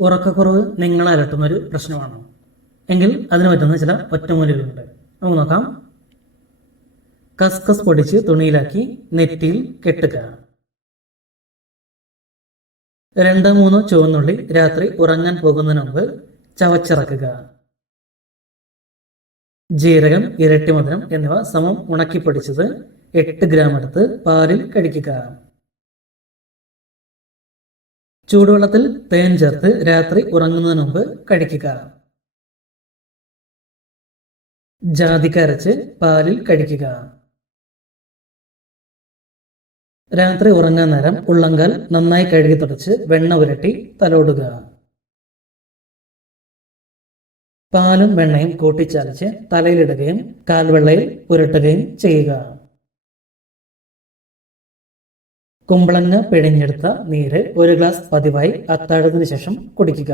ഉറക്കക്കുറവ് നിങ്ങളെ അലട്ടുന്ന ഒരു പ്രശ്നമാണോ? എങ്കിൽ അതിന് പറ്റുന്ന ചില ഒറ്റമൂലികളുണ്ട്. നമുക്ക് നോക്കാം. കസ്കസ് പൊടിച്ച് തുണിയിലാക്കി നെറ്റിയിൽ കെട്ടുക. 2-3 ചുവന്നുള്ളി രാത്രി ഉറങ്ങാൻ പോകുന്നതിന് മുമ്പ് ചവച്ചിറക്കുക. ജീരകം, ഇരട്ടിമധുരം എന്നിവ സമം ഉണക്കിപ്പൊടിച്ചത് 8 ഗ്രാം എടുത്ത് പാലിൽ കഴിക്കുക. ചൂടുവെള്ളത്തിൽ തേൻ ചേർത്ത് രാത്രി ഉറങ്ങുന്നതിന് മുമ്പ് കഴിക്കുക. ജാതിക്ക അരച്ച് പാലിൽ കഴിക്കുക. രാത്രി ഉറങ്ങാൻ നേരം ഉള്ളങ്കാൽ നന്നായി കഴുകി തുടച്ച് വെണ്ണ പുരട്ടി തലോടുക. പാലും വെണ്ണയും കൂട്ടിച്ചാലിച്ച് തലയിലിടുകയും കാൽവെള്ളയിൽ പുരട്ടുകയും ചെയ്യുക. കുമ്പളങ്ങ പിഴിഞ്ഞെടുത്ത നീര് 1 ഗ്ലാസ് പതിവായി അത്താഴത്തിന് ശേഷം കുടിക്കുക.